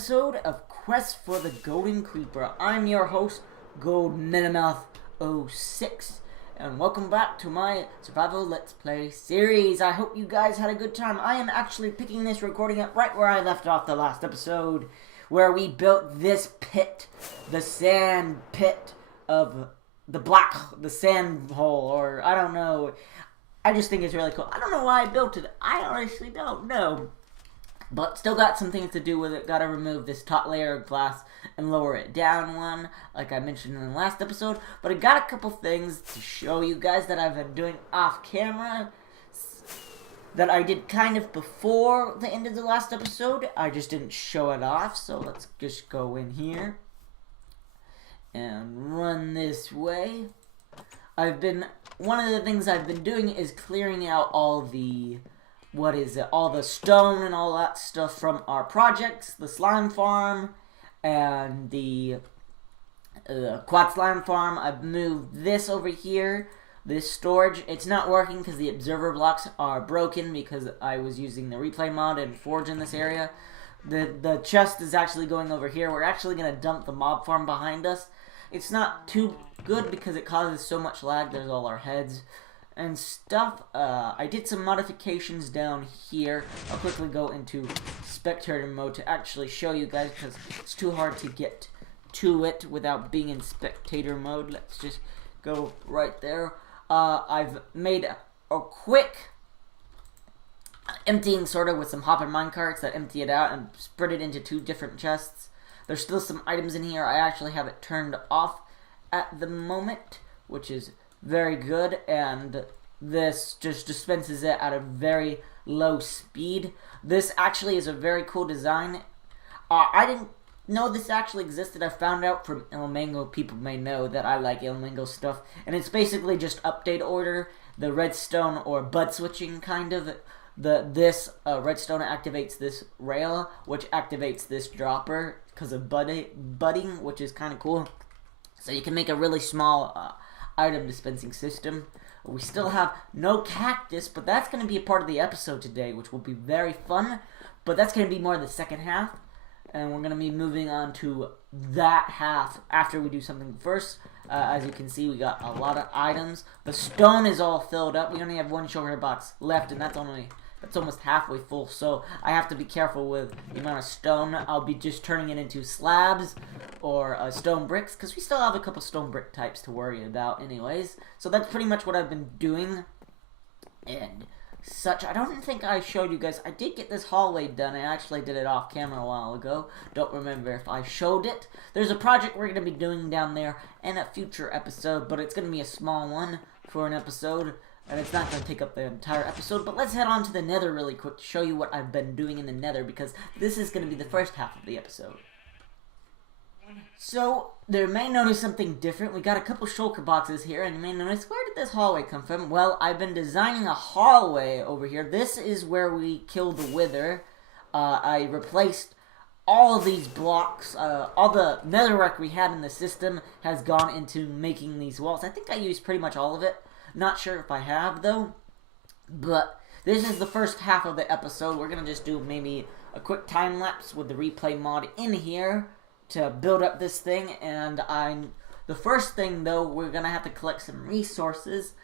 episode of Quest for the Golden Creeper. I'm your host, GoldMetamouth06, and welcome back to my Survival Let's Play series. I hope you guys had a good time. I am actually picking this recording up right where I left off the last episode, where we built this pit, the sand pit of the sand hole, or I don't know. I just think it's really cool. I don't know why I built it. I honestly don't know. But still got some things to do with it. Gotta remove this top layer of glass and lower it down one, like I mentioned in the last episode. But I got a couple things to show you guys that I've been doing off camera that I did kind of before the end of the last episode. I just didn't show it off, so let's just go in here and run this way. One of the things I've been doing is clearing out all the all the stone and all that stuff from our projects, the slime farm and the quad slime farm. I've moved this over here, this storage. It's not working because the observer blocks are broken because I was using the replay mod and forge in this area. The chest is actually going over here. We're actually going to dump the mob farm behind us. It's not too good because it causes so much lag. There's all our heads and stuff. I did some modifications down here. I'll quickly go into spectator mode to actually show you guys because it's too hard to get to it without being in spectator mode. Let's just go right there. I've made a quick emptying sorta with some hopper minecarts that empty it out and spread it into 2 different chests. There's still some items in here. I actually have it turned off at the moment, which is very good, and this just dispenses it at a very low speed. This actually is a very cool design. I didn't know this actually existed. I found out from Ilmango. People may know that I like Ilmango stuff, and it's basically just update order. The redstone or bud switching kind of. This redstone activates this rail, which activates this dropper because of budding, which is kind of cool. So you can make a really small item dispensing system. We still have no cactus, but that's going to be a part of the episode today, which will be very fun. But that's going to be more the second half, and we're going to be moving on to that half after we do something first. As you can see, we got a lot of items. The stone is all filled up. We only have 1 sugar box left, and that's almost halfway full, so I have to be careful with the amount of stone. I'll be just turning it into slabs or stone bricks, because we still have a couple stone brick types to worry about anyways. So that's pretty much what I've been doing and such. I don't think I showed you guys. I did get this hallway done. I actually did it off camera a while ago. Don't remember if I showed it. There's a project we're going to be doing down there in a future episode, but it's going to be a small one for an episode. And it's not going to take up the entire episode, but let's head on to the nether really quick to show you what I've been doing in the nether, because this is going to be the first half of the episode. So, there may notice something different. We got a couple shulker boxes here, and you may notice, where did this hallway come from? Well, I've been designing a hallway over here. This is where we killed the wither. I replaced all of these blocks. All the netherrack we had in the system has gone into making these walls. I think I used pretty much all of it. Not sure if I have, though, but this is the first half of the episode. We're going to just do maybe a quick time-lapse with the replay mod in here to build up this thing, and the first thing, though, we're going to have to collect some resources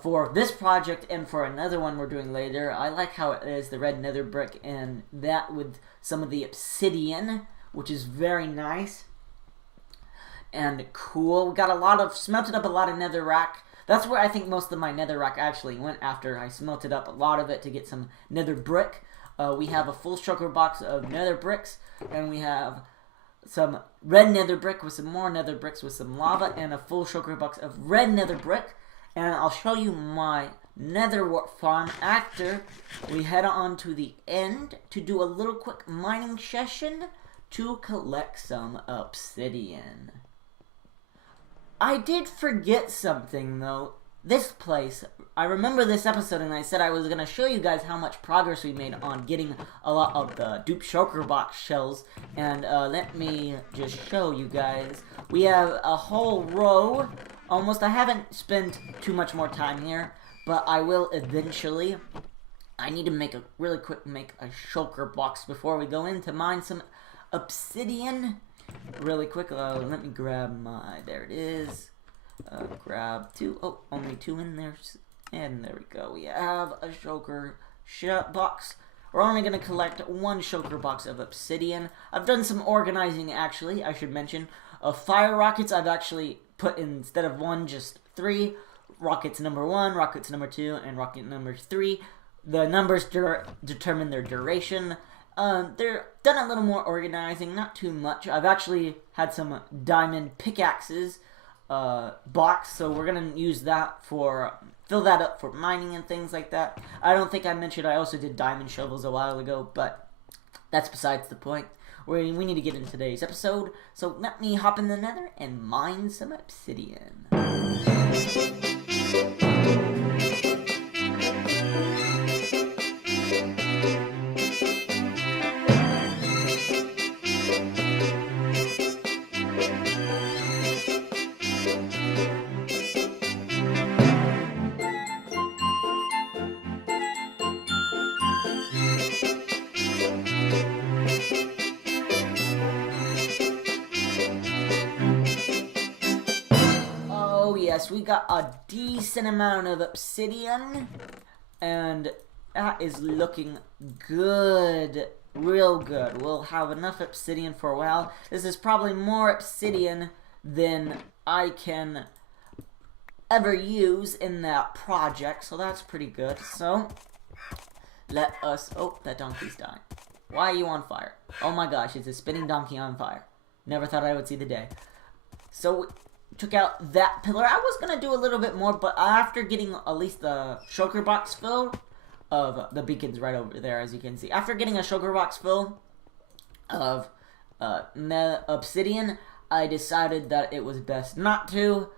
for this project and for another one we're doing later. I like how it is the red nether brick and that with some of the obsidian, which is very nice and cool. We got smelted up a lot of netherrack. That's where I think most of my netherrack actually went after I smelted up a lot of it to get some nether brick. We have a full sugar box of nether bricks, and we have some red nether brick with some more nether bricks with some lava, and a full sugar box of red nether brick. And I'll show you my nether farm after we head on to the end to do a little quick mining session to collect some obsidian. I did forget something, though. This place, I remember this episode, and I said I was going to show you guys how much progress we made on getting a lot of the dupe shulker box shells. And let me just show you guys. We have a whole row, almost. I haven't spent too much more time here, but I will eventually. I need to make a really quick shulker box before we go in to mine some obsidian really quick. Let me grab there it is. Grab 2. Oh, only 2 in there. And there we go. We have a shulker box. We're only going to collect 1 shulker box of obsidian. I've done some organizing, actually, I should mention. Of fire rockets, I've actually put, instead of 1, just 3. Rockets number 1, rockets number 2, and rocket number 3. The numbers determine their duration. They're done a little more organizing, not too much. I've actually had some diamond pickaxes box, so we're going to use that for... fill that up for mining and things like that. I don't think I mentioned I also did diamond shovels a while ago, but that's besides the point. We need to get into today's episode, so let me hop in the nether and mine some obsidian. Yes, we got a decent amount of obsidian, and that is looking good, real good. We'll have enough obsidian for a while. This is probably more obsidian than I can ever use in that project, so that's pretty good. So, let us... Oh, that donkey's dying. Why are you on fire? Oh my gosh, it's a spinning donkey on fire. Never thought I would see the day. So... took out that pillar. I was going to do a little bit more, but after getting at least the shulker box full of the beacons right over there, as you can see. After getting a shulker box full of obsidian, I decided that it was best not to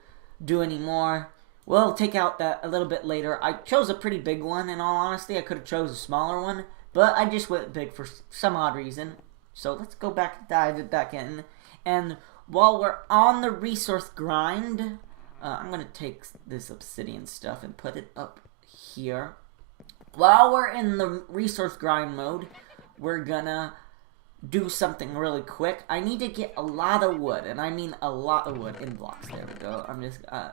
do any more. We'll take out that a little bit later. I chose a pretty big one, in all honesty. I could have chose a smaller one, but I just went big for some odd reason. So let's go back, dive it back in, and... while we're on the resource grind, I'm going to take this obsidian stuff and put it up here. While we're in the resource grind mode, we're going to do something really quick. I need to get a lot of wood, and I mean a lot of wood in blocks. There we go.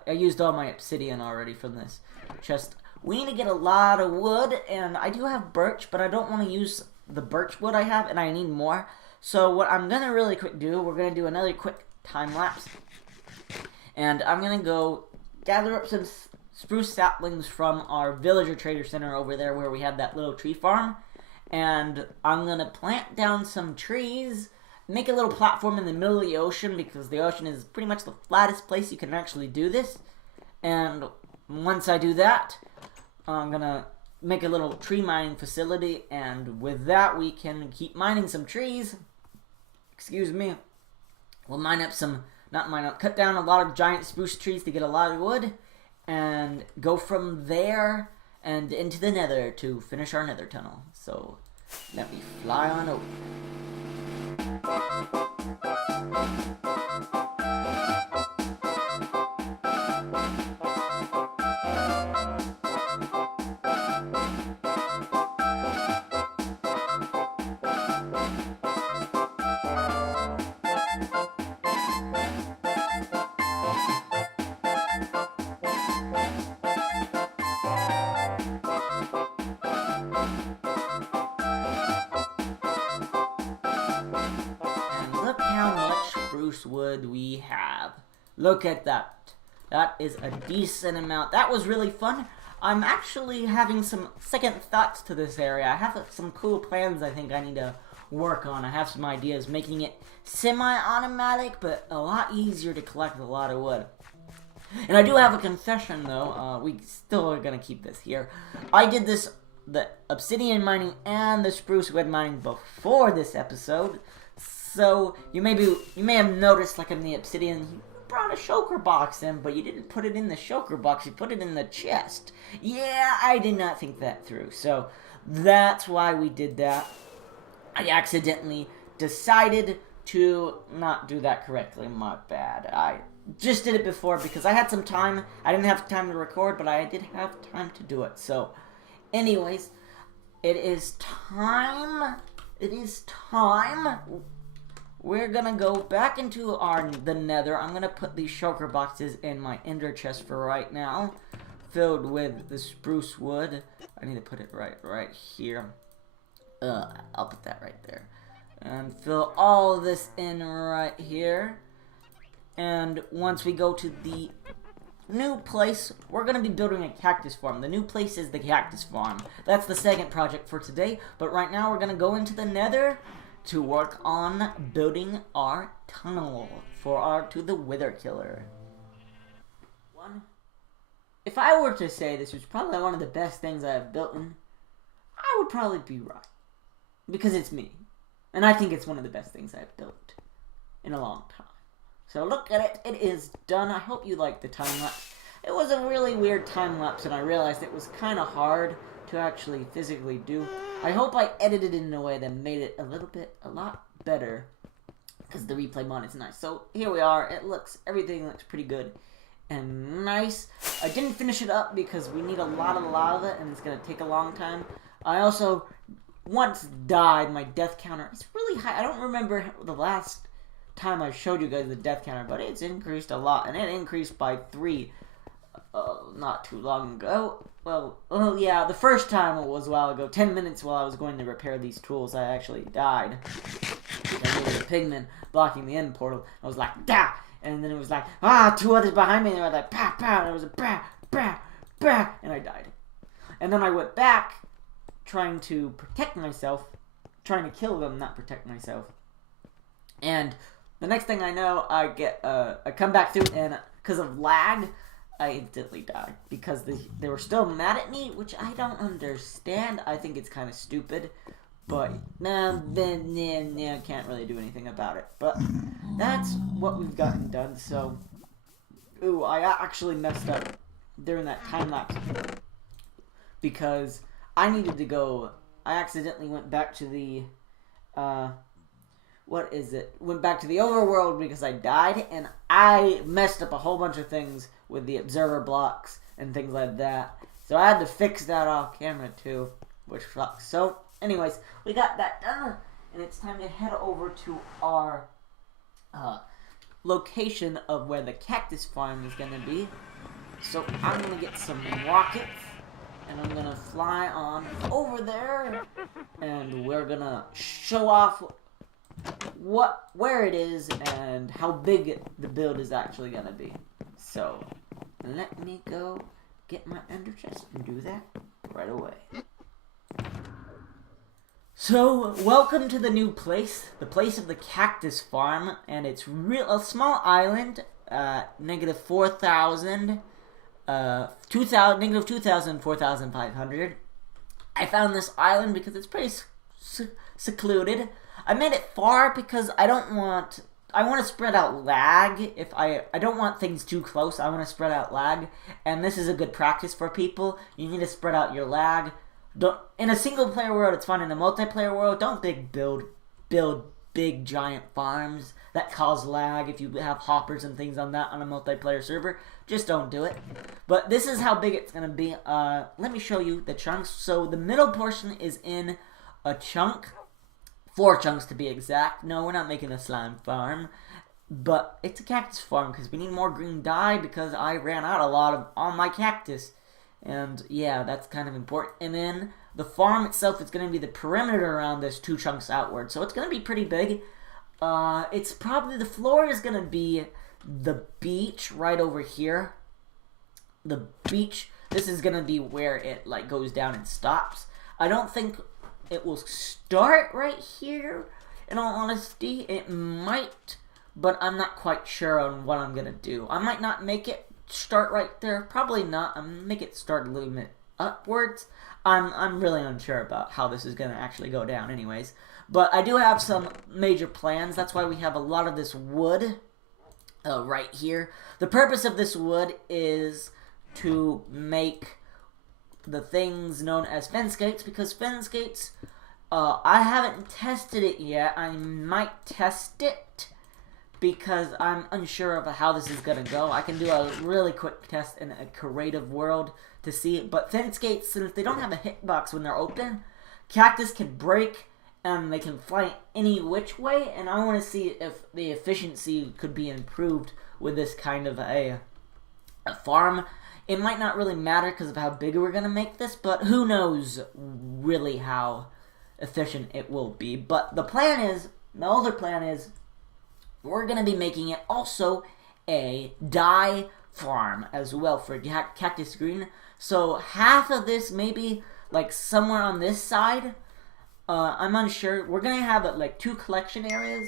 I used all my obsidian already from this chest. We need to get a lot of wood, and I do have birch, but I don't want to use the birch wood I have, and I need more. So what I'm going to really quick do, we're going to do another quick time lapse. And I'm going to go gather up some spruce saplings from our villager trader center over there where we have that little tree farm. And I'm going to plant down some trees, make a little platform in the middle of the ocean because the ocean is pretty much the flattest place you can actually do this. And once I do that, I'm going to make a little tree mining facility, and with that we can keep mining some trees. Excuse me. We'll mine up some, cut down a lot of giant spruce trees to get a lot of wood, and go from there and into the nether to finish our nether tunnel. So, let me fly on over. Wood we have. Look at that. That is a decent amount. That was really fun. I'm actually having some second thoughts to this area. I have some cool plans I think I need to work on. I have some ideas making it semi-automatic, but a lot easier to collect a lot of wood. And I do have a confession though. We still are going to keep this here. I did the obsidian mining and the spruce wood mining before this episode. So, you may have noticed, like in the obsidian, you brought a shulker box in, but you didn't put it in the shulker box, you put it in the chest. Yeah, I did not think that through, so that's why we did that. I accidentally decided to not do that correctly, my bad. I just did it before because I had some time. I didn't have time to record, but I did have time to do it. So, anyways, it is time we're gonna go back into the nether. I'm gonna put these shulker boxes in my ender chest for right now, filled with the spruce wood. I need to put it right here. I'll put that right there. And fill all of this in right here. And once we go to the new place, we're going to be building a cactus farm. The new place is the cactus farm. That's the second project for today. But right now we're going to go into the nether to work on building our tunnel to the wither killer. If I were to say this was probably one of the best things I have built, I would probably be right. Because it's me. And I think it's one of the best things I've built in a long time. So look at it. It is done. I hope you liked the time-lapse. It was a really weird time-lapse, and I realized it was kind of hard to actually physically do. I hope I edited it in a way that made it a lot better. Because the replay mod is nice. So here we are. Everything looks pretty good and nice. I didn't finish it up because we need a lot of lava, and it's going to take a long time. I also once died. My death counter is really high. I don't remember the last time I showed you guys the death counter, but it's increased a lot, and it increased by 3 not too long ago. Well, yeah, the first time it was a while ago. 10 minutes while I was going to repair these tools, I actually died. There was a pigman blocking the end portal. I was like, "Dah!" And then it was like, 2 others behind me, and they were like, "Pow, pow!" And it was a "Bah, bah, bah!" And I died. And then I went back, trying to protect myself, trying to kill them, not protect myself. And the next thing I know, I come back through, and because of lag, I instantly died. Because they were still mad at me, which I don't understand. I think it's kind of stupid. But, can't really do anything about it. But that's what we've gotten done, so. Ooh, I actually messed up during that time-lapse. Because I needed to go. I accidentally went back to the went back to the overworld because I died, and I messed up a whole bunch of things with the observer blocks and things like that. So I had to fix that off camera too, which sucks. So anyways, we got that done, and it's time to head over to our location of where the cactus farm is going to be. So I'm going to get some rockets, and I'm gonna fly on over there, and we're gonna show off where it is and how big the build is actually gonna be. So let me go get my ender chest and do that right away. So welcome to the new place, the place of the cactus farm, and it's a small island, negative 4,000. Negative 2,000, 4,500. I found this island because it's pretty secluded. I made it far because I want to spread out lag. I don't want things too close. I want to spread out lag, and this is a good practice for people. You need to spread out your lag. In a single player world, it's fun. In a multiplayer world, don't build big giant farms that cause lag. If you have hoppers and things on that on a multiplayer server, just don't do it. But this is how big it's gonna be. Let me show you the chunks. So the middle portion is in a chunk, 4 chunks to be exact. No, we're not making a slime farm, but it's a cactus farm because we need more green dye because I ran out a lot of all my cactus, and yeah, that's kind of important. And then the farm itself is going to be the perimeter around this 2 chunks outward, so it's going to be pretty big. It's probably, the floor is going to be the beach right over here. The beach, this is going to be where it like goes down and stops. I don't think it will start right here, in all honesty. It might, but I'm not quite sure on what I'm going to do. I might not make it start right there. Probably not. I'm going to make it start a little bit upwards. I'm really unsure about how this is going to actually go down anyways. But I do have some major plans. That's why we have a lot of this wood right here. The purpose of this wood is to make the things known as fence gates, because fence gates, I haven't tested it yet. I might test it because I'm unsure of how this is going to go. I can do a really quick test in a creative world to see it. But fence gates, since they don't have a hitbox when they're open, cactus can break and they can fly any which way, and I want to see if the efficiency could be improved with this kind of a farm. It might not really matter because of how big we're going to make this, but who knows really how efficient it will be. But the older plan is, we're going to be making it also a dye farm as well for Cactus Green. So half of this, maybe like somewhere on this side, I'm unsure. We're going to have like 2 collection areas.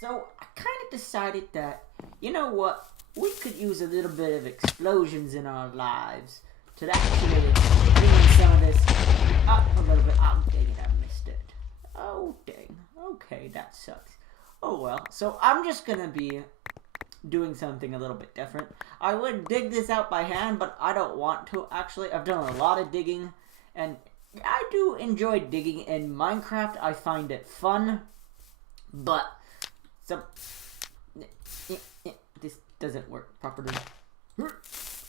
So I kind of decided that, you know what, we could use a little bit of explosions in our lives to actually bring some of this up a little bit. Oh, dang it, I missed it. Oh, dang. Okay, that sucks. Oh, well. So I'm just going to be doing something a little bit different. I would dig this out by hand, but I don't want to, actually. I've done a lot of digging, and I do enjoy digging in Minecraft. I find it fun, but this doesn't work properly.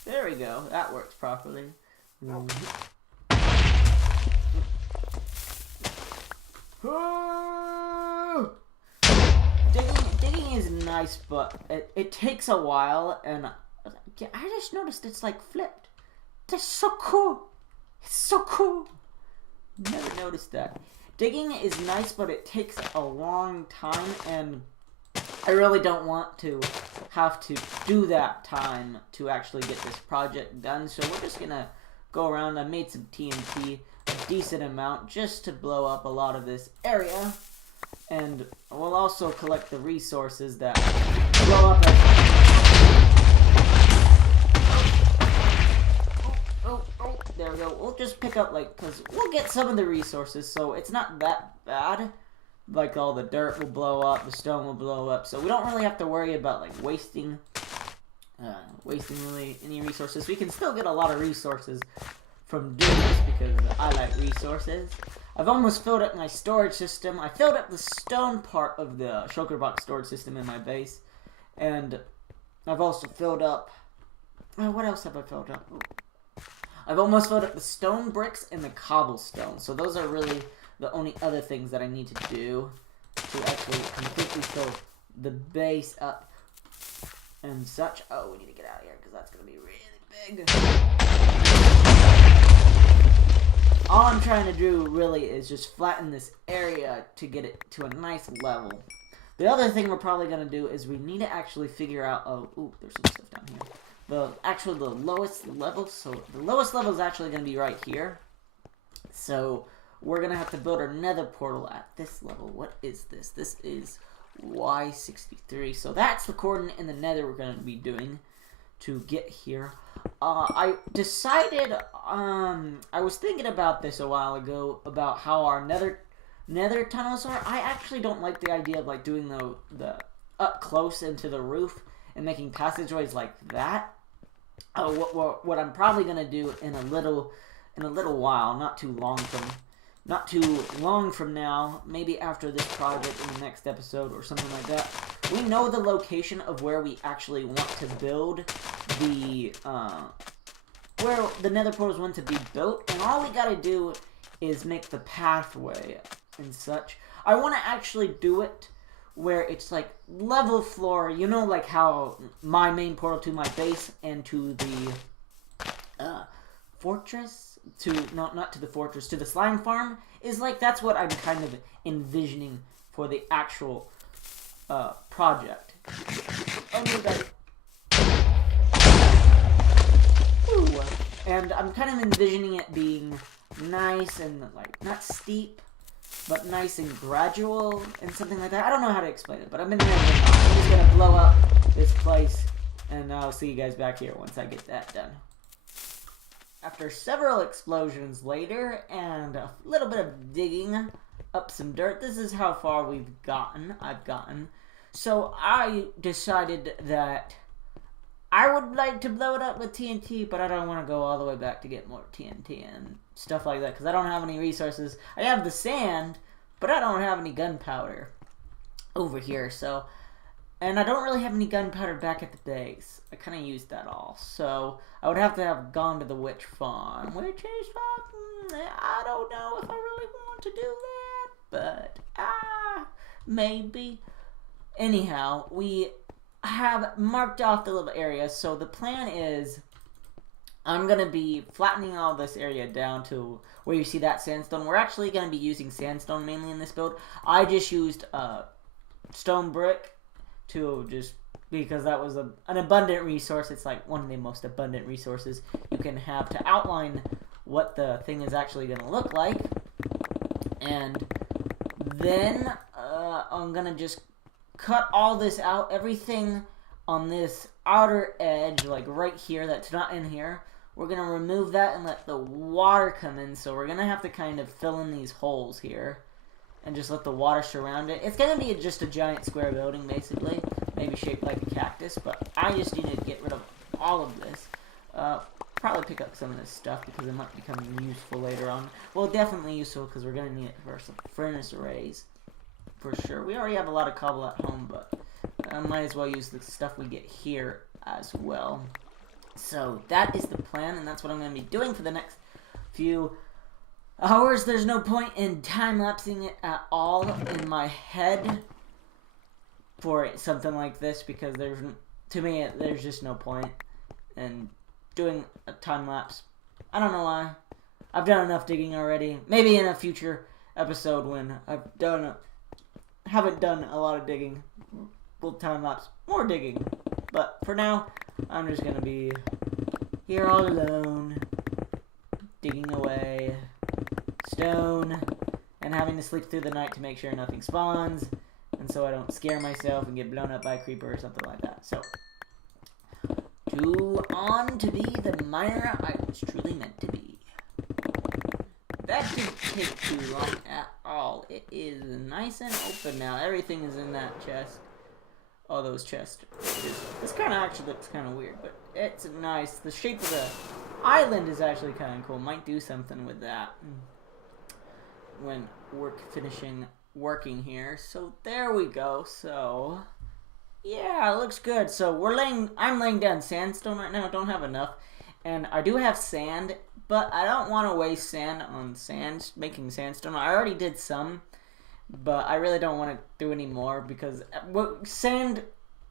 There we go. That works properly. Digging is nice, but it takes a while, and I just noticed it's like flipped. That's so cool. It's so cool. Never noticed that. Digging is nice, but it takes a long time, and I really don't want to have to do that time to actually get this project done. So we're just gonna go around. I made some TNT, a decent amount, just to blow up a lot of this area. And we'll also collect the resources that blow up there we go. We'll just pick up, like, because we'll get some of the resources, so it's not that bad. Like, all the dirt will blow up, the stone will blow up, so we don't really have to worry about, like, wasting really any resources. We can still get a lot of resources from doing this because I like resources. I've almost filled up my storage system. I filled up the stone part of the shulker box storage system in my base, and I've also filled up, what else have I filled up? I've almost filled up the stone bricks and the cobblestone, so those are really the only other things that I need to do to actually completely fill the base up and such. Oh, we need to get out of here because that's going to be really big. All I'm trying to do really is just flatten this area to get it to a nice level. The other thing we're probably going to do is we need to actually figure out, there's some stuff down here. The lowest level, so the lowest level is actually going to be right here. So we're going to have to build our nether portal at this level. What is this? This is Y63. So that's the coordinate in the nether we're going to be doing to get here. I decided, I was thinking about this a while ago, about how our nether tunnels are. I actually don't like the idea of, like, doing the up close into the roof and making passageways like that. What I'm probably gonna do in a little while, not too long from now, maybe after this project in the next episode or something like that. We know the location of where we actually want to build the where the nether portals want to be built, and all we gotta do is make the pathway and such. I want to actually do it where it's like level floor, you know, like how my main portal to my base and to the fortress, not to the fortress, to the slime farm is like. That's what I'm kind of envisioning for the actual project. And I'm kind of envisioning it being nice and, like, not steep, but nice and gradual and something like that. I don't know how to explain it, but I'm just gonna blow up this place, and I'll see you guys back here once I get that done. After several explosions later and a little bit of digging up some dirt, this is how far I've gotten. So I decided that I would like to blow it up with TNT, but I don't want to go all the way back to get more TNT and stuff like that, because I don't have any resources. I have the sand, but I don't have any gunpowder over here, so... And I don't really have any gunpowder back at the base. I kind of used that all, so I would have to have gone to the witch farm, which is... I don't know if I really want to do that. but maybe. Anyhow, we have marked off the little area, so the plan is I'm going to be flattening all this area down to where you see that sandstone. We're actually going to be using sandstone mainly in this build. I just used stone brick because that was an abundant resource. It's like one of the most abundant resources you can have to outline what the thing is actually going to look like. And then I'm going to just cut all this out. Everything on this outer edge, like right here, that's not in here, we're going to remove that and let the water come in. So we're going to have to kind of fill in these holes here and just let the water surround it. It's going to be just a giant square building, basically. Maybe shaped like a cactus, but I just need to get rid of all of this. Probably pick up some of this stuff because it might become useful later on. Well, definitely useful because we're going to need it for some furnace arrays. For sure. We already have a lot of cobble at home, but I might as well use the stuff we get here as well. So that is the plan, and that's what I'm going to be doing for the next few hours. There's no point in time-lapsing it at all in my head for something like this because to me, there's just no point in doing a time-lapse. I don't know why. I've done enough digging already. Maybe in a future episode when haven't done a lot of digging, we'll time-lapse more digging. But for now, I'm just gonna be here all alone, digging away stone, and having to sleep through the night to make sure nothing spawns, and so I don't scare myself and get blown up by a creeper or something like that. So, on to be the miner I was truly meant to be. That didn't take too long at all. It is nice and open now. Everything is in that chest. All those chests. This kind of actually looks kind of weird, but it's nice. The shape of the island is actually kind of cool. Might do something with that when finishing working here. So there we go. So yeah, it looks good. So I'm laying down sandstone right now. I don't have enough, and I do have sand. But I don't want to waste sand on making sandstone. I already did some, but I really don't want to do any more because sand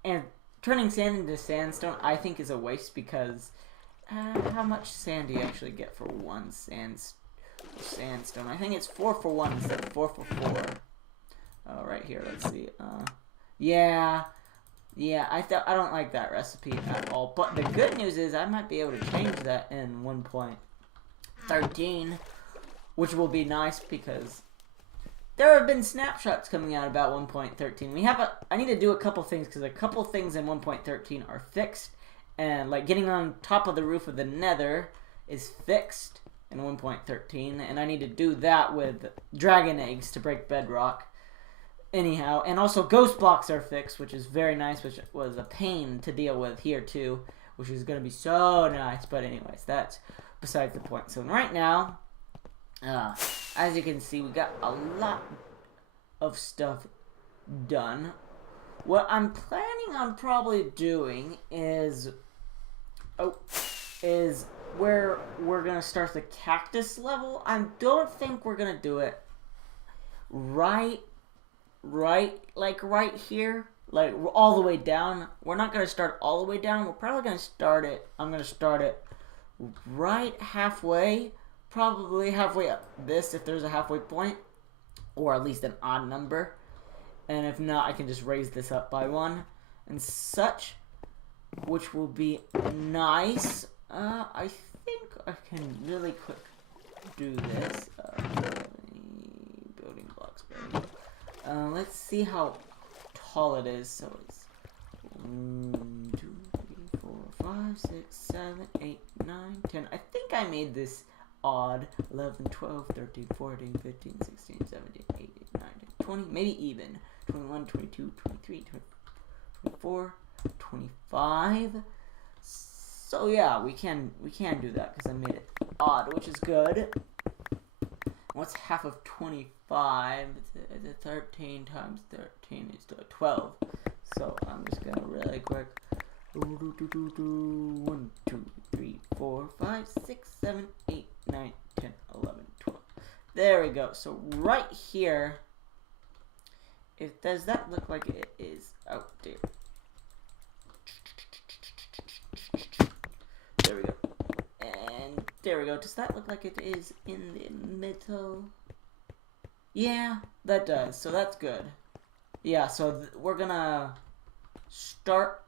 and turning sand into sandstone I think is a waste because how much sand do you actually get for one sandstone? I think it's 4 for 1 instead of 4 for 4. Right here, let's see. Yeah, I don't like that recipe at all. But the good news is I might be able to change that in 1.13, which will be nice because there have been snapshots coming out about 1.13. I need to do a couple things because a couple things in 1.13 are fixed, and like getting on top of the roof of the Nether is fixed in 1.13, and I need to do that with dragon eggs to break bedrock. Anyhow, and also ghost blocks are fixed, which is very nice, which was a pain to deal with here too, which is going to be so nice. But anyways, that's besides the point. So right now, as you can see, we got a lot of stuff done. What I'm planning on probably doing is where we're going to start the cactus level. I don't think we're going to do it right here, like all the way down. We're not going to start all the way down. We're probably going to start it, I'm going to start it right halfway, probably halfway up this if there's a halfway point, or at least an odd number. And if not, I can just raise this up by 1 and such, which will be nice. I think I can really quick do this. Building blocks. Let's see how tall it is. So it's 1, 2, 3, 4, 5, 6, 7, 8, 9, 10. I think I made this odd. 11, 12, 13, 14, 15, 16, 17, 18, 19, 20. Maybe even. 21, 22, 23, 24, 25. So yeah, we can do that because I made it odd, which is good. What's half of 25? It's 13 times 13 is 12. So I'm just gonna really quick. 1, 2, 3, 4, 5, 6, 7, 8, 9, 10, 11, 12. There we go. So right here, Does that look like it is? Oh dear. There we go. And there we go. Does that look like it is in the middle? Yeah, that does. So that's good. Yeah, so we're gonna start.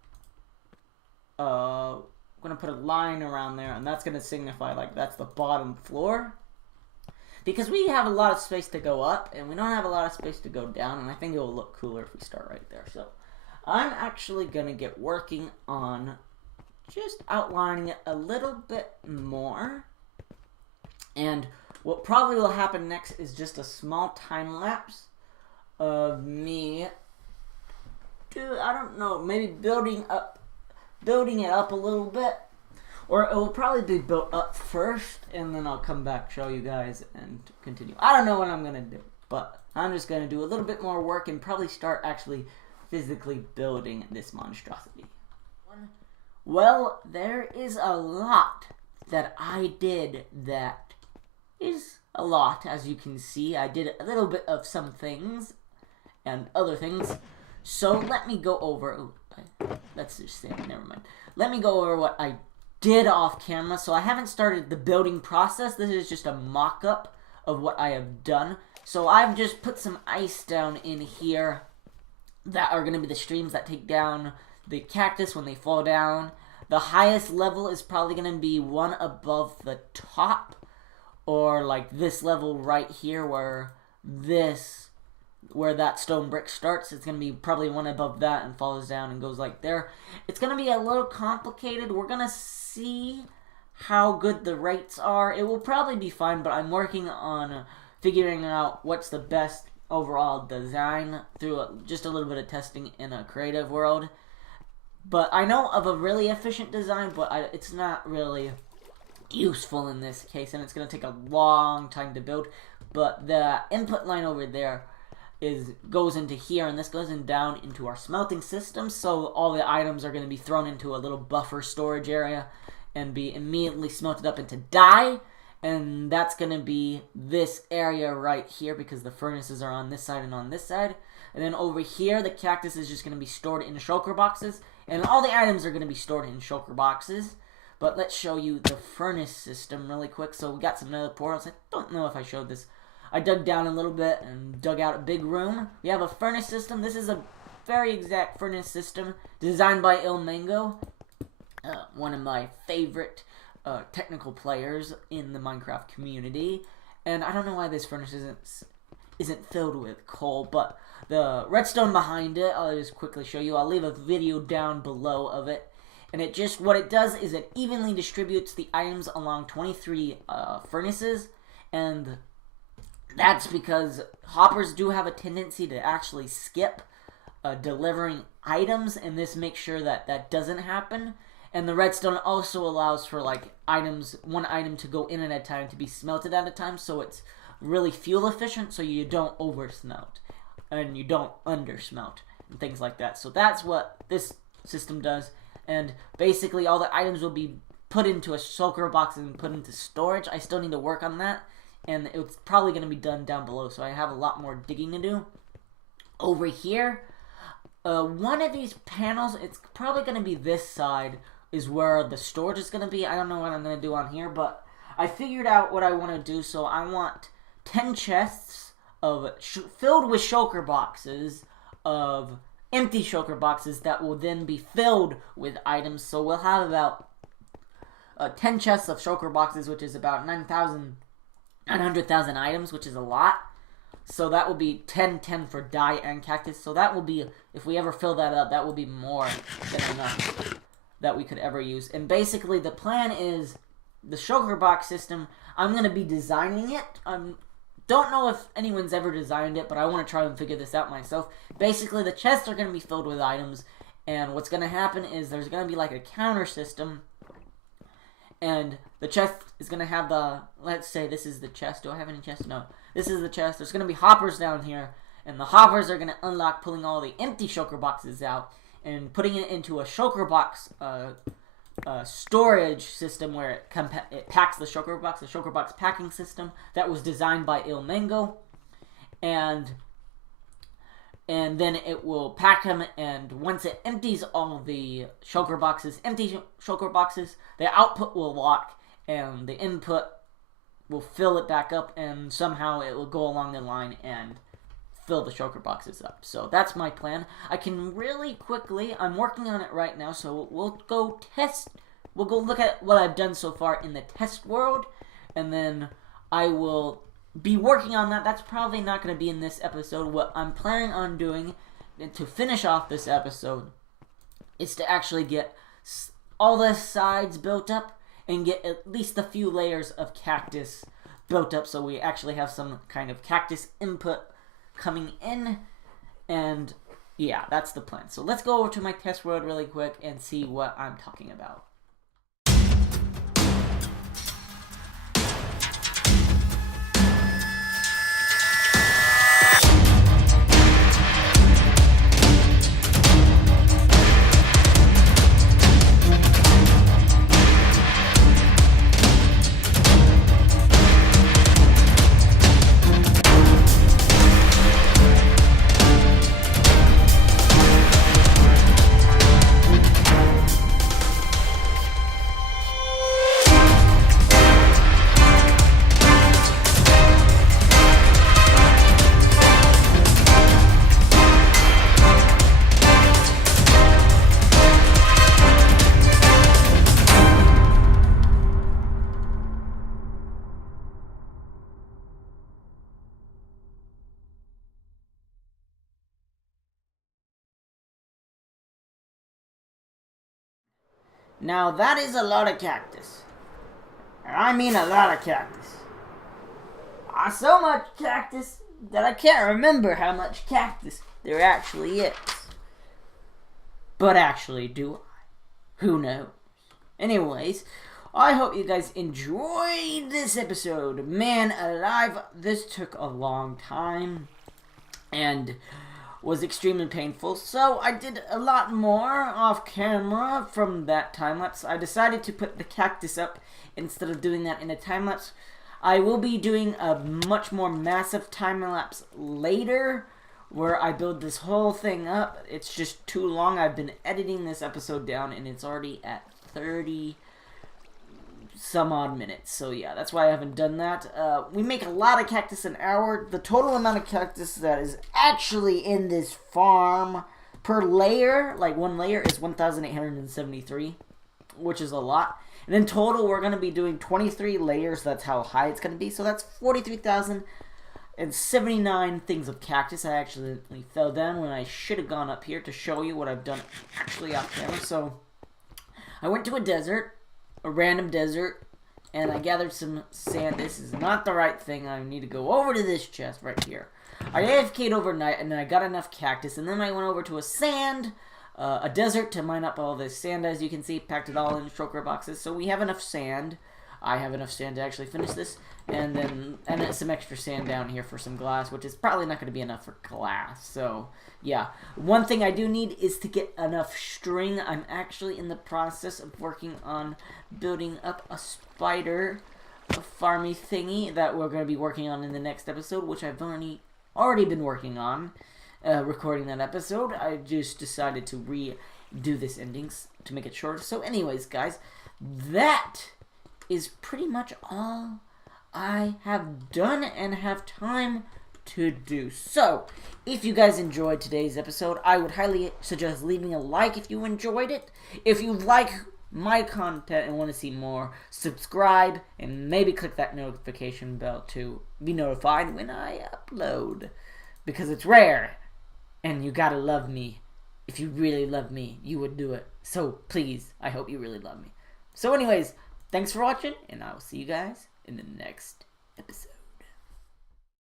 We're gonna put a line around there, and that's gonna signify like that's the bottom floor. Because we have a lot of space to go up, and we don't have a lot of space to go down, and I think it will look cooler if we start right there. So I'm actually gonna get working on just outlining it a little bit more. And what probably will happen next is just a small time lapse of me, I don't know, maybe building it up a little bit. Or it will probably be built up first, and then I'll come back, show you guys, and continue. I don't know what I'm going to do, but I'm just going to do a little bit more work and probably start actually physically building this monstrosity. Well, there is a lot that I did that is a lot, as you can see. I did a little bit of some things and other things. So let me go over... let's just say, never mind. Let me go over what I did off camera. So I haven't started the building process. This is just a mock-up of what I have done. So I've just put some ice down in here that are going to be the streams that take down the cactus when they fall down. The highest level is probably going to be one above the top, or like this level right here where that stone brick starts. It's going to be probably one above that and falls down and goes like there. It's going to be a little complicated. We're going to see how good the rates are. It will probably be fine, but I'm working on figuring out what's the best overall design through just a little bit of testing in a creative world. But I know of a really efficient design, but it's not really useful in this case, and it's going to take a long time to build. But the input line over there goes into here, and this goes down into our smelting system, so all the items are going to be thrown into a little buffer storage area and be immediately smelted up into dye. And that's going to be this area right here, because the furnaces are on this side and on this side. And then over here, the cactus is just going to be stored in shulker boxes, and all the items are going to be stored in shulker boxes. But let's show you the furnace system really quick. So we got some nether portals. I don't know if I showed this. I dug down a little bit and dug out a big room. We have a furnace system. This is a very exact furnace system designed by Ilmango, one of my favorite technical players in the Minecraft community. And I don't know why this furnace isn't filled with coal, but the redstone behind it, I'll just quickly show you. I'll leave a video down below of it. And what it does is it evenly distributes the items along 23 furnaces, and that's because hoppers do have a tendency to actually skip delivering items, and this makes sure that that doesn't happen. And the redstone also allows for like one item to go in at a time to be smelted at a time, so it's really fuel efficient, so you don't oversmelt and you don't undersmelt and things like that. So that's what this system does. And basically all the items will be put into a shulker box and put into storage. I still need to work on that, and it's probably going to be done down below, so I have a lot more digging to do. Over here, one of these panels, it's probably going to be this side, is where the storage is going to be. I don't know what I'm going to do on here, but I figured out what I want to do. So I want 10 chests filled with shulker boxes, of empty shulker boxes that will then be filled with items. So we'll have about 10 chests of shulker boxes, which is about 900,000 items, which is a lot. So that will be 10 for dye and cactus. So that will be, if we ever fill that up, that will be more than enough that we could ever use. And basically the plan is the shulker box system, I'm going to be designing it. Don't know if anyone's ever designed it, but I want to try and figure this out myself. Basically the chests are going to be filled with items, and what's going to happen is there's going to be like a counter system, and the chest is going to have let's say this is the chest. Do I have any chests? No. This is the chest. There's going to be hoppers down here, and the hoppers are going to unlock pulling all the empty shulker boxes out and putting it into a shulker box storage system where it packs the shulker box packing system that was designed by Ilmango. And and then it will pack them, and once it empties all the shulker boxes, the output will lock, and the input will fill it back up, and somehow it will go along the line and fill the shulker boxes up. So that's my plan. I can really quickly, I'm working on it right now, so we'll go look at what I've done so far in the test world, and then I will be working on that. That's probably not going to be in this episode. What I'm planning on doing to finish off this episode is to actually get all the sides built up and get at least a few layers of cactus built up, so we actually have some kind of cactus input coming in. And yeah, that's the plan. So let's go over to my test world really quick and see what I'm talking about. Now that is a lot of cactus. And I mean a lot of cactus. So much cactus that I can't remember how much cactus there actually is. But actually, do I? Who knows? Anyways, I hope you guys enjoyed this episode. Man alive, this took a long time and was extremely painful, so I did a lot more off camera from that time-lapse. I decided to put the cactus up instead of doing that in a time-lapse. I will be doing a much more massive time-lapse later where I build this whole thing up. It's just too long. I've been editing this episode down and it's already at 30 some odd minutes, so yeah, that's why I haven't done that. We make a lot of cactus an hour. The total amount of cactus that is actually in this farm per layer, like one layer, is 1,873, which is a lot. And in total, we're going to be doing 23 layers. That's how high it's going to be, so that's 43,079 things of cactus. I actually fell down when I should have gone up here to show you what I've done actually off camera. So I went to a desert, a random desert, and I gathered some sand. This is not the right thing. I need to go over to this chest right here. I AFK'd overnight, and then I got enough cactus, and then I went over to a desert to mine up all this sand. As you can see, packed it all in shulker boxes. So we have enough sand. I have enough sand to actually finish this, and then some extra sand down here for some glass, which is probably not going to be enough for glass. So yeah, one thing I do need is to get enough string. I'm actually in the process of working on building up a spider farmy thingy that we're going to be working on in the next episode, which I've already been working on, recording that episode. I just decided to redo this endings to make it shorter. So anyways, guys, that is pretty much all I have done and have time to do. So, if you guys enjoyed today's episode, I would highly suggest leaving a like if you enjoyed it. If you like my content and want to see more, subscribe and maybe click that notification bell to be notified when I upload, because it's rare and you gotta love me. If you really love me, you would do it. So please, I hope you really love me. So anyways, thanks for watching, and I will see you guys in the next episode.